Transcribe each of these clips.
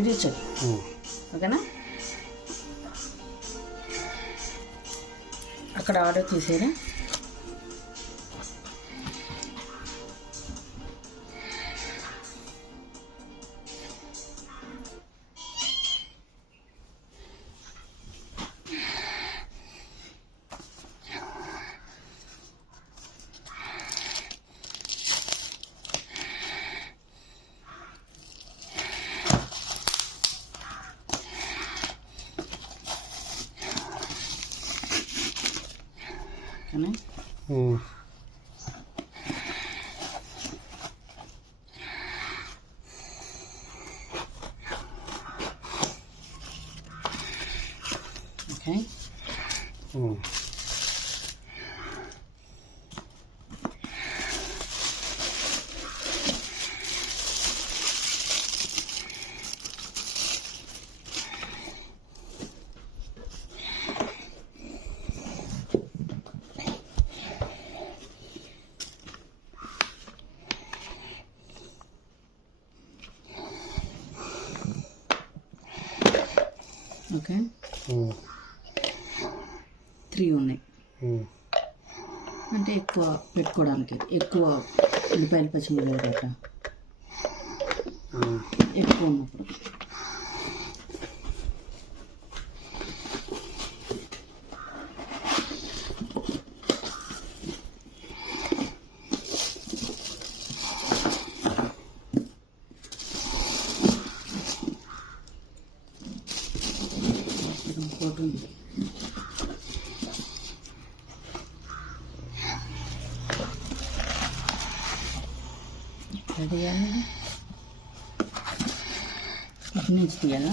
వెలిగించదు. ఓకేనా? అక్కడ ఆర్డర్ తీసేరా. ఓకేనా? ఓకే. ఓకే, 3 ఉన్నాయి. అంటే ఎక్కువ పెట్టుకోవడానికి, ఎక్కువ ఉల్లిపాయలు పచ్చిమిరపకాయలు గట్రా ఎక్కువ ఉన్నప్పుడు. రెడీ అయ్యాలి. ఇటు నుంచి తీయాలా?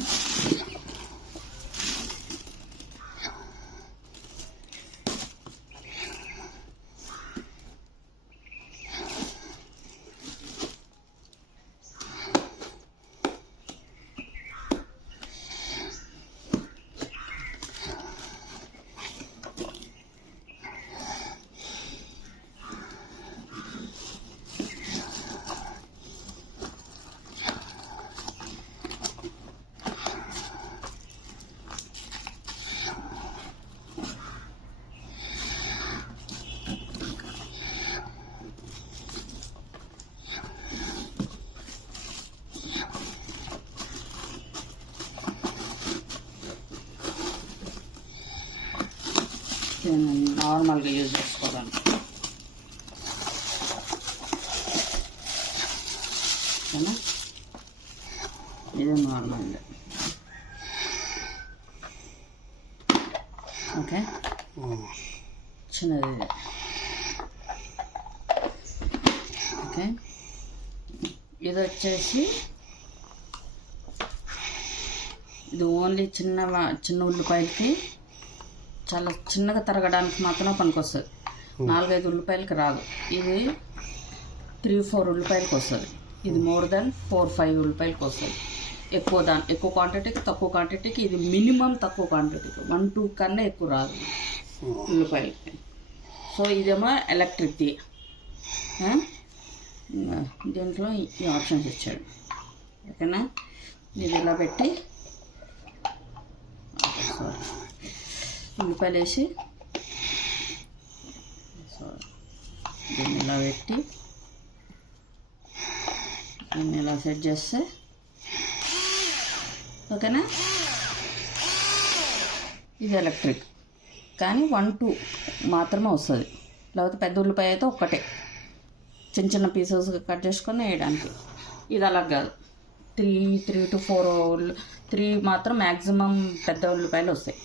నార్మల్గా యూజ్ చేసుకోవడానికి. ఓకేనా? ఇది నార్మల్గా. ఓకే, చిన్నది. ఓకే, ఇది వచ్చేసి ఇది ఓన్లీ చిన్న ఉల్లిపాయలకి చాలా చిన్నగా తరగడానికి మాత్రమే పనికొస్తుంది. 4-5 ఉల్లిపాయలకి రాదు. ఇది 3-4 ఉల్లిపాయలకి వస్తుంది. ఇది మోర్ దెన్ 4-5 ఉల్లిపాయలకి వస్తుంది. ఎక్కువ క్వాంటిటీకి, తక్కువ క్వాంటిటీకి. ఇది మినిమం తక్కువ క్వాంటిటీకి 1-2 కన్నా ఎక్కువ రాదు ఉల్లిపాయలకి. సో ఇదేమో ఎలక్ట్రిక్ది. దీంట్లో ఈ ఆప్షన్స్ ఇచ్చాడు. ఓకేనా? ఇది ఇలా పెట్టి ఉల్లిపాయలు వేసి దీన్ని ఇలా పెట్టి దీన్ని ఇలా సెట్ చేస్తే ఓకేనా? ఇది ఎలక్ట్రిక్, కానీ 1-2 మాత్రమే వస్తుంది. లేకపోతే పెద్ద ఉల్లిపాయ అయితే ఒక్కటే చిన్న చిన్న పీసెస్ కట్ చేసుకొని వేయడానికి. ఇది అలా కాదు, 3 to 4 3 మాత్రం మ్యాక్సిమం పెద్ద ఉల్లిపాయలు వస్తాయి.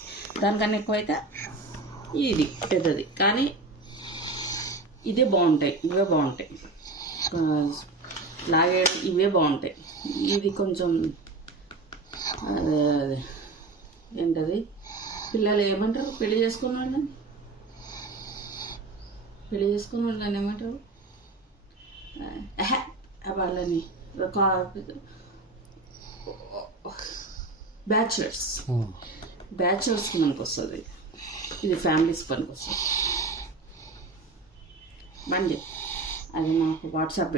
దానికన్నా ఎక్కువైతే ఇది పెద్దది. కానీ ఇదే బాగుంటాయి, ఇవే బాగుంటాయి, లాగే ఇవే బాగుంటాయి. ఇది కొంచెం అదే ఏంటది, పిల్లలు ఏమంటారు, పెళ్లి చేసుకున్న వాళ్ళని ఏమంటారు, వాళ్ళని బ్యాచులర్స్కి మనకు వస్తుంది. ఇది ఫ్యామిలీస్ పనికి వస్తుంది. బండి అది నాకు వాట్సాప్